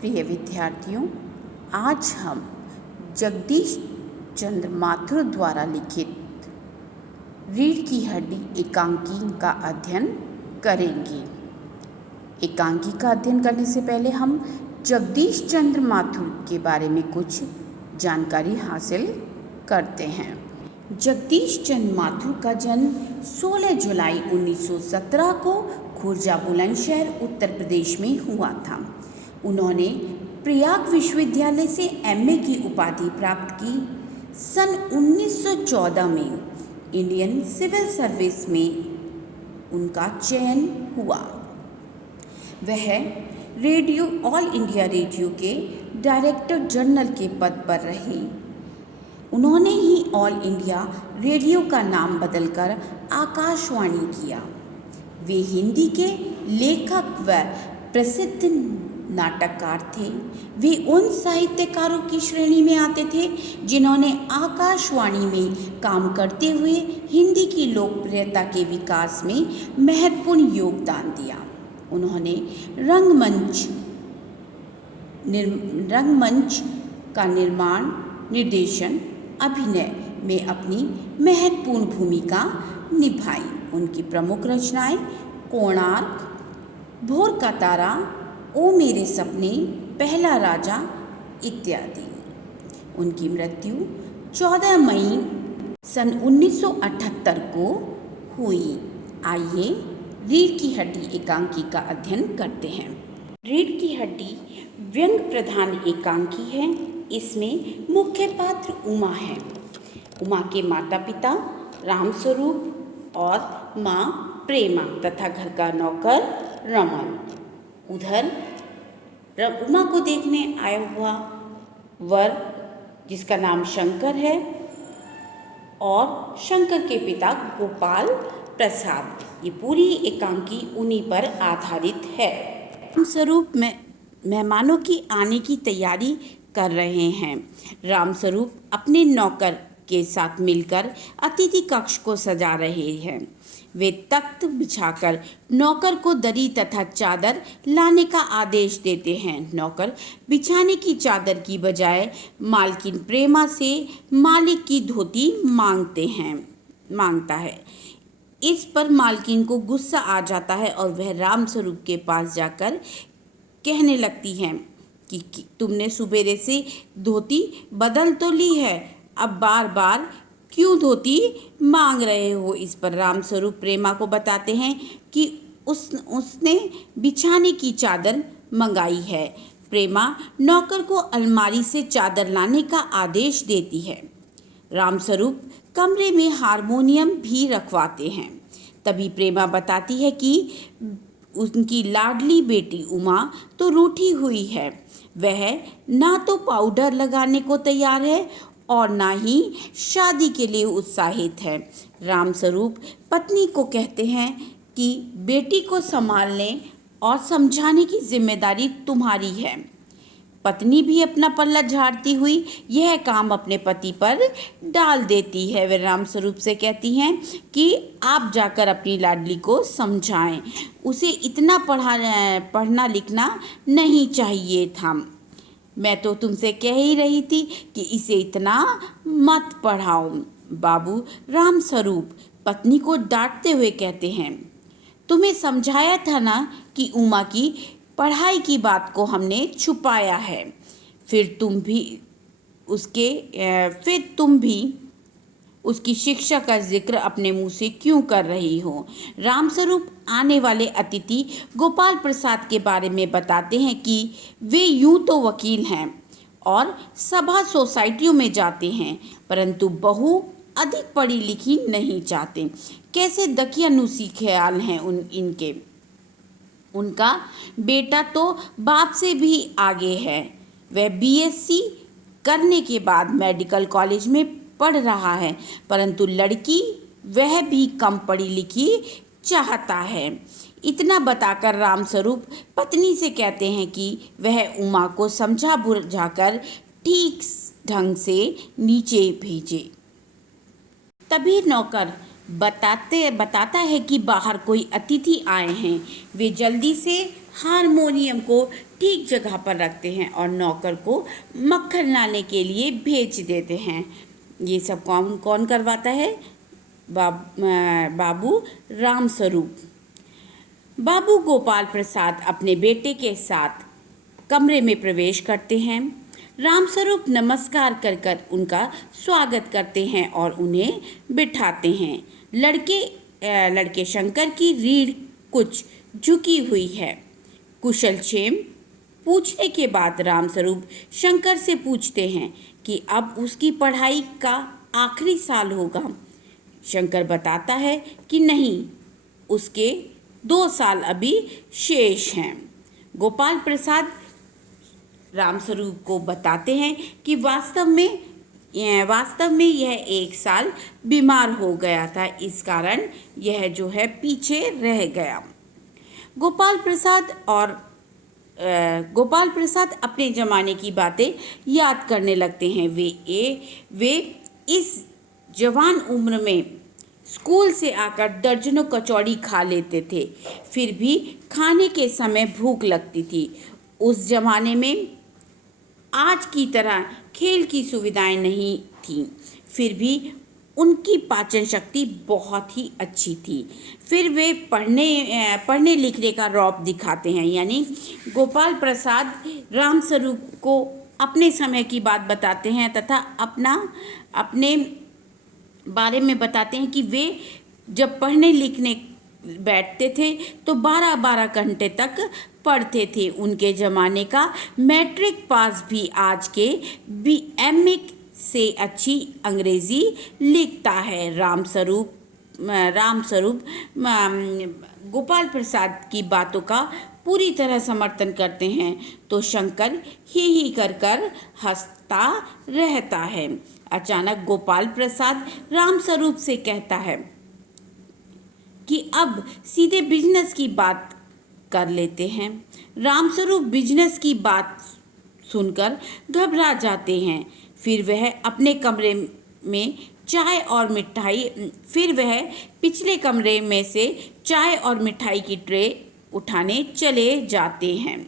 प्रिय विद्यार्थियों, आज हम जगदीश चंद्र माथुर द्वारा लिखित रीढ़ की हड्डी एकांकी का अध्ययन करेंगे। एकांकी का अध्ययन करने से पहले हम जगदीश चंद्र माथुर के बारे में कुछ जानकारी हासिल करते हैं। जगदीश चंद्र माथुर का जन्म 16 जुलाई 1917 को खुर्जा बुलंदशहर उत्तर प्रदेश में हुआ था। उन्होंने प्रयाग विश्वविद्यालय से एमए की उपाधि प्राप्त की। सन 1914 में इंडियन सिविल सर्विस में उनका चयन हुआ। वह रेडियो ऑल इंडिया रेडियो के डायरेक्टर जनरल के पद पर रहे। उन्होंने ही ऑल इंडिया रेडियो का नाम बदलकर आकाशवाणी किया। वे हिंदी के लेखक व प्रसिद्ध नाटककार थे। वे उन साहित्यकारों की श्रेणी में आते थे जिन्होंने आकाशवाणी में काम करते हुए हिंदी की लोकप्रियता के विकास में महत्वपूर्ण योगदान दिया। उन्होंने रंगमंच का निर्माण, निर्देशन, अभिनय में अपनी महत्वपूर्ण भूमिका निभाई। उनकी प्रमुख रचनाएं कोणार्क, भोर का तारा, ओ मेरे सपने, पहला राजा इत्यादि। उनकी मृत्यु 14 मई सन 1978 को हुई। आइए रीढ़ की हड्डी एकांकी का अध्ययन करते हैं। रीढ़ की हड्डी व्यंग्य प्रधान एकांकी है। इसमें मुख्य पात्र उमा है। उमा के माता पिता रामस्वरूप और माँ प्रेमा तथा घर का नौकर रमन। उधर उमा को देखने आया हुआ वर जिसका नाम शंकर है और शंकर के पिता गोपाल प्रसाद। ये पूरी एकांकी उन्हीं पर आधारित है। रामस्वरूप मेहमानों की आने की तैयारी कर रहे हैं। रामस्वरूप अपने नौकर के साथ मिलकर अतिथि कक्ष को सजा रहे हैं। वे तख्त बिछाकर नौकर को दरी तथा चादर लाने का आदेश देते हैं। नौकर बिछाने की चादर की बजाय मालकिन प्रेमा से मालिक की धोती मांगता है। इस पर मालकिन को गुस्सा आ जाता है और वह रामस्वरूप के पास जाकर कहने लगती है कि तुमने सुबेरे से धोती बदल तो ली है, अब बार बार क्यों धोती मांग रहे हो। इस पर रामस्वरूप प्रेमा को बताते हैं कि उसने बिछाने की चादर मंगाई है। प्रेमा नौकर को अलमारी से चादर लाने का आदेश देती है। रामस्वरूप कमरे में हारमोनियम भी रखवाते हैं। तभी प्रेमा बताती है कि उनकी लाडली बेटी उमा तो रूठी हुई है। वह ना तो पाउडर लगाने को तैयार है और ना ही शादी के लिए उत्साहित है। रामस्वरूप पत्नी को कहते हैं कि बेटी को संभालने और समझाने की जिम्मेदारी तुम्हारी है। पत्नी भी अपना पल्ला झाड़ती हुई यह काम अपने पति पर डाल देती है। वे रामस्वरूप से कहती हैं कि आप जाकर अपनी लाडली को समझाएं। उसे इतना पढ़ना लिखना नहीं चाहिए था। मैं तो तुमसे कह ही रही थी कि इसे इतना मत पढ़ाओ। बाबू रामस्वरूप पत्नी को डांटते हुए कहते हैं, तुम्हें समझाया था ना कि उमा की पढ़ाई की बात को हमने छुपाया है। फिर तुम भी उसकी शिक्षा का जिक्र अपने मुंह से क्यों कर रही हो। रामस्वरूप आने वाले अतिथि गोपाल प्रसाद के बारे में बताते हैं कि वे यूं तो वकील हैं और सभा सोसाइटियों में जाते हैं, परंतु बहू अधिक पढ़ी लिखी नहीं चाहते। कैसे दकियानूसी ख्याल हैं इनके। उनका बेटा तो बाप से भी आगे है। वह बीएससी करने के बाद मेडिकल कॉलेज में पढ़ रहा है, परंतु लड़की वह भी कम पढ़ी लिखी चाहता है। इतना बताकर रामस्वरूप पत्नी से कहते हैं कि वह उमा को समझा बुझाकर ठीक ढंग से नीचे भेजे। तभी नौकर बताता है कि बाहर कोई अतिथि आए हैं। वे जल्दी से हारमोनियम को ठीक जगह पर रखते हैं और नौकर को मक्खन लाने के लिए भेज देते हैं। ये सब कौन कौन करवाता है? बाबू रामस्वरूप। बाबू गोपाल प्रसाद अपने बेटे के साथ कमरे में प्रवेश करते हैं। रामस्वरूप नमस्कार कर कर उनका स्वागत करते हैं और उन्हें बिठाते हैं। लड़के शंकर की रीढ़ कुछ झुकी हुई है। कुशलक्षेम पूछने के बाद रामस्वरूप शंकर से पूछते हैं कि अब उसकी पढ़ाई का आखिरी साल होगा। शंकर बताता है कि नहीं, उसके 2 साल अभी शेष हैं। गोपाल प्रसाद रामस्वरूप को बताते हैं कि वास्तव में यह 1 साल बीमार हो गया था, इस कारण यह जो है पीछे रह गया। गोपाल प्रसाद अपने ज़माने की बातें याद करने लगते हैं। वे इस जवान उम्र में स्कूल से आकर दर्जनों कचौड़ी खा लेते थे, फिर भी खाने के समय भूख लगती थी। उस जमाने में आज की तरह खेल की सुविधाएं नहीं थीं, फिर भी उनकी पाचन शक्ति बहुत ही अच्छी थी। फिर वे पढ़ने लिखने का रौब दिखाते हैं। यानी गोपाल प्रसाद रामस्वरूप को अपने समय की बात बताते हैं तथा अपने बारे में बताते हैं कि वे जब पढ़ने लिखने बैठते थे तो 12-12 घंटे तक पढ़ते थे। उनके ज़माने का मैट्रिक पास भी आज के BMA से अच्छी अंग्रेज़ी लिखता है। रामस्वरूप गोपाल प्रसाद की बातों का पूरी तरह समर्थन करते हैं तो शंकर ही कर हंसता रहता है। अचानक गोपाल प्रसाद रामस्वरूप से कहता है कि अब सीधे बिजनेस की बात कर लेते हैं। रामस्वरूप बिजनेस की बात सुनकर घबरा जाते हैं। फिर वह पिछले कमरे में से चाय और मिठाई की ट्रे उठाने चले जाते हैं।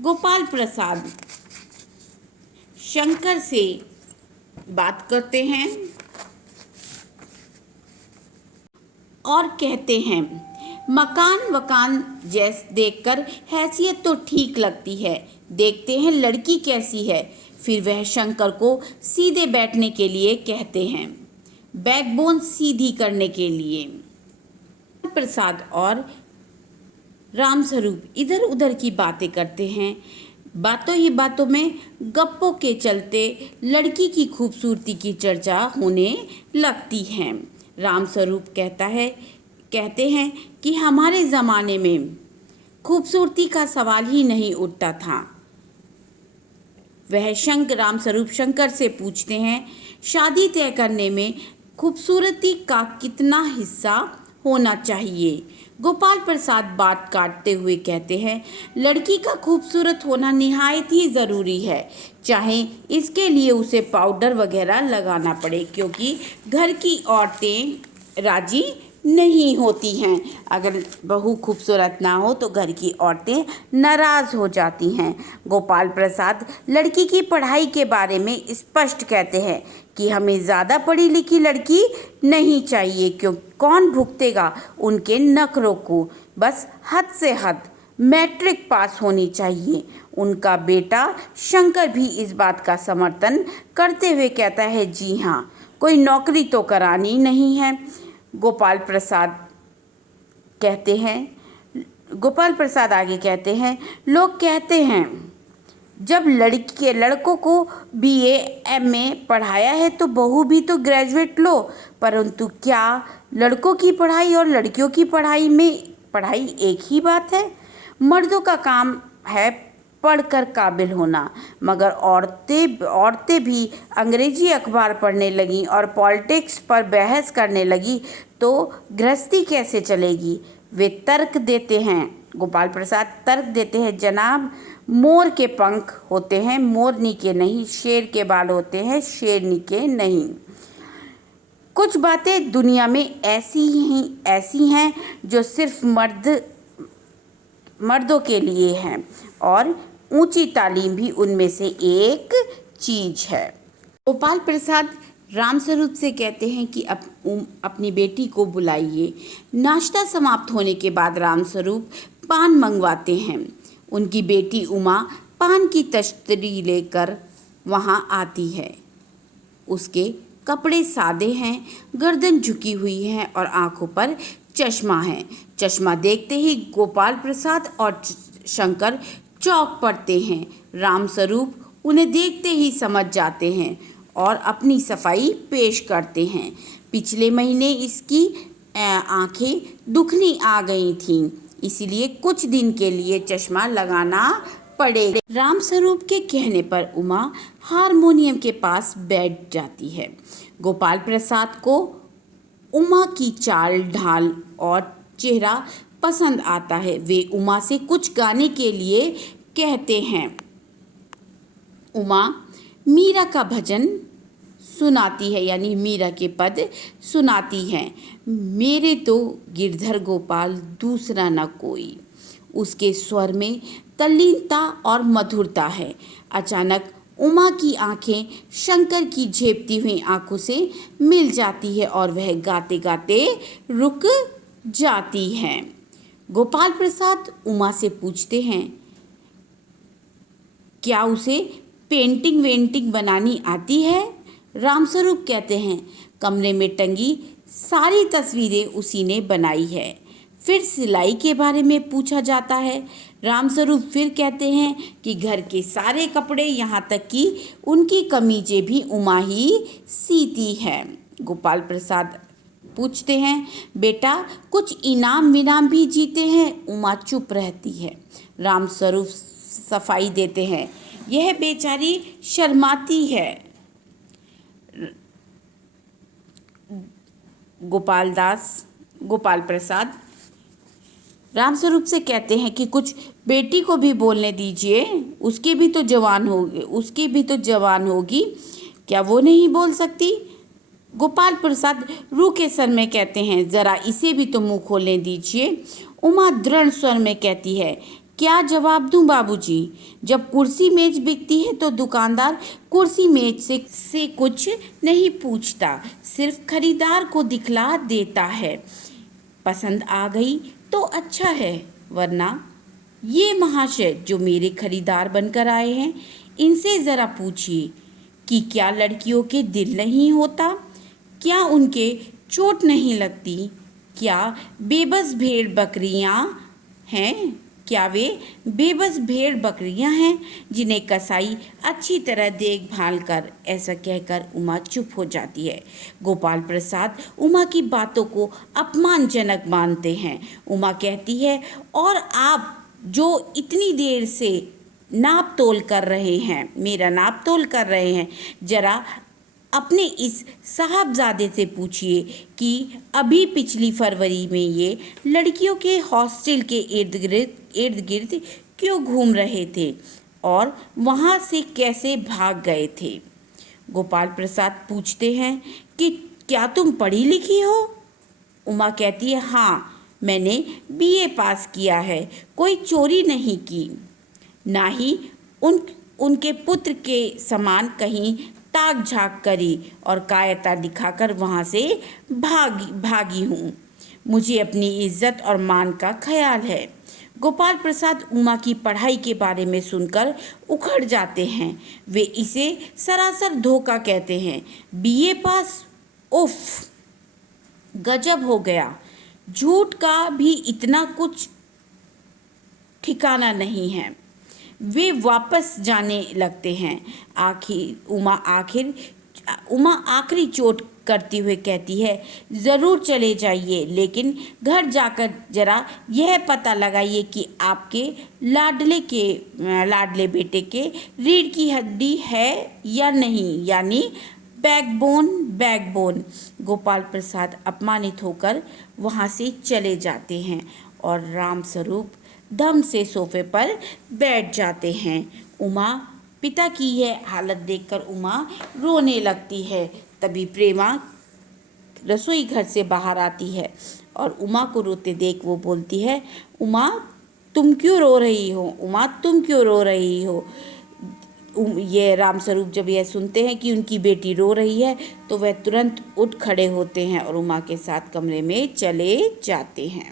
गोपाल प्रसाद शंकर से बात करते हैं और कहते हैं, मकान जैसे देखकर हैसियत तो ठीक लगती है, देखते हैं लड़की कैसी है। फिर वह शंकर को सीधे बैठने के लिए कहते हैं, बैकबोन सीधी करने के लिए। प्रसाद और रामस्वरूप इधर उधर की बातें करते हैं। बातों ही बातों में गप्पों के चलते लड़की की खूबसूरती की चर्चा होने लगती है। रामस्वरूप कहते हैं कि हमारे ज़माने में खूबसूरती का सवाल ही नहीं उठता था। रामस्वरूप शंकर से पूछते हैं, शादी तय करने में खूबसूरती का कितना हिस्सा होना चाहिए? गोपाल प्रसाद बात काटते हुए कहते हैं, लड़की का खूबसूरत होना निहायत ही ज़रूरी है, चाहे इसके लिए उसे पाउडर वगैरह लगाना पड़े, क्योंकि घर की औरतें राजी नहीं होती हैं। अगर बहू खूबसूरत ना हो तो घर की औरतें नाराज़ हो जाती हैं। गोपाल प्रसाद लड़की की पढ़ाई के बारे में स्पष्ट कहते हैं कि हमें ज़्यादा पढ़ी लिखी लड़की नहीं चाहिए, क्यों कौन भुगतेगा उनके नखरों को। बस हद से हद मैट्रिक पास होनी चाहिए। उनका बेटा शंकर भी इस बात का समर्थन करते हुए कहता है, जी हाँ, कोई नौकरी तो करानी नहीं है। गोपाल प्रसाद आगे कहते हैं, लोग कहते हैं जब लड़कों को BA MA पढ़ाया है तो बहू भी तो ग्रेजुएट लो, परंतु क्या लड़कों की पढ़ाई और लड़कियों की पढ़ाई एक ही बात है? मर्दों का काम है पढ़कर काबिल होना, मगर औरतें भी अंग्रेजी अखबार पढ़ने लगीं और पॉलिटिक्स पर बहस करने लगी तो गृहस्थी कैसे चलेगी? वे तर्क देते हैं, गोपाल प्रसाद तर्क देते हैं, जनाब, मोर के पंख होते हैं मोरनी के नहीं, शेर के बाल होते हैं शेरनी के नहीं। कुछ बातें दुनिया में ऐसी हैं जो सिर्फ मर्दों के लिए हैं और ऊंची तालीम भी उनमें से एक चीज है। गोपाल प्रसाद रामस्वरूप से कहते हैं कि अपनी बेटी को बुलाइए। नाश्ता समाप्त होने के बाद रामस्वरूप पान मंगवाते हैं। उनकी बेटी उमा पान की तश्तरी लेकर वहां आती है। उसके कपड़े सादे हैं, गर्दन झुकी हुई है और आंखों पर चश्मा है। चश्मा देखते ही गोपाल प्रसाद और शंकर चौंक पड़ते हैं। रामस्वरूप उन्हें देखते ही समझ जाते हैं और अपनी सफाई पेश करते हैं। पिछले महीने इसकी आंखें दुखनी आ गई थीं, इसलिए कुछ दिन के लिए चश्मा लगाना पड़ेगा। रामस्वरूप के कहने पर उमा हारमोनियम के पास बैठ जाती है। गोपाल प्रसाद को उमा की चाल ढाल और चेहरा पसंद आता है। वे उमा से कुछ गाने के लिए कहते हैं। उमा मीरा का भजन सुनाती है, यानी मीरा के पद सुनाती है। मेरे तो गिरधर गोपाल दूसरा न कोई। उसके स्वर में तल्लीनता और मधुरता है। अचानक उमा की आंखें शंकर की झेपती हुई आंखों से मिल जाती है और वह गाते गाते रुक जाती हैं। गोपाल प्रसाद उमा से पूछते हैं, क्या उसे पेंटिंग वेंटिंग बनानी आती है? रामस्वरूप कहते हैं, कमरे में टंगी सारी तस्वीरें उसी ने बनाई है। फिर सिलाई के बारे में पूछा जाता है। रामस्वरूप फिर कहते हैं कि घर के सारे कपड़े, यहाँ तक कि उनकी कमीजें भी उमा ही सीती है। गोपाल प्रसाद पूछते हैं, बेटा कुछ इनाम विनाम भी जीते हैं? उमा चुप रहती है। रामस्वरूप सफाई देते हैं, यह बेचारी शर्माती है। गोपाल प्रसाद रामस्वरूप से कहते हैं कि कुछ बेटी को भी बोलने दीजिए, उसकी भी तो जवान होगी, क्या वो नहीं बोल सकती? गोपाल प्रसाद रूखे स्वर में कहते हैं, जरा इसे भी तो मुंह खोलने दीजिए। उमा दृढ़ स्वर में कहती है, क्या जवाब दूं बाबूजी? जब कुर्सी मेज बिकती है तो दुकानदार कुर्सी मेज से कुछ नहीं पूछता, सिर्फ खरीदार को दिखला देता है। पसंद आ गई तो अच्छा है, वरना ये महाशय जो मेरे खरीदार बनकर आए हैं, इनसे ज़रा पूछिए कि क्या लड़कियों के दिल नहीं होता? क्या उनके चोट नहीं लगती? क्या बेबस भेड़ बकरियां हैं जिन्हें कसाई अच्छी तरह देखभाल कर? ऐसा कहकर उमा चुप हो जाती है। गोपाल प्रसाद उमा की बातों को अपमानजनक मानते हैं। उमा कहती है, और आप जो इतनी देर से मेरा नाप तोल कर रहे हैं, जरा अपने इस साहबजादे से पूछिए कि अभी पिछली फरवरी में ये लड़कियों के हॉस्टल के इर्द गिर्द क्यों घूम रहे थे और वहाँ से कैसे भाग गए थे? गोपाल प्रसाद पूछते हैं कि क्या तुम पढ़ी लिखी हो? उमा कहती है, हाँ, मैंने बीए पास किया है, कोई चोरी नहीं की, ना ही उनके पुत्र के समान कहीं ताक झाक करी और कायरता दिखाकर वहाँ से भागी हूँ। मुझे अपनी इज्जत और मान का ख्याल है। गोपाल प्रसाद उमा की पढ़ाई के बारे में सुनकर उखड़ जाते हैं। वे इसे सरासर धोखा कहते हैं। बीए पास, उफ, गजब हो गया। झूठ का भी इतना कुछ ठिकाना नहीं है। वे वापस जाने लगते हैं। उमा आखिरी चोट करते हुए कहती है, ज़रूर चले जाइए, लेकिन घर जाकर जरा यह पता लगाइए कि आपके लाडले बेटे के रीढ़ की हड्डी है या नहीं, यानी बैकबोन। गोपाल प्रसाद अपमानित होकर वहाँ से चले जाते हैं और रामस्वरूप दम से सोफे पर बैठ जाते हैं। उमा पिता की यह हालत देखकर उमा रोने लगती है। तभी प्रेमा रसोई घर से बाहर आती है और उमा को रोते देख वो बोलती है, उमा तुम क्यों रो रही हो उमा, तुम क्यों रो रही हो। ये रामस्वरूप जब यह सुनते हैं कि उनकी बेटी रो रही है तो वह तुरंत उठ खड़े होते हैं और उमा के साथ कमरे में चले जाते हैं।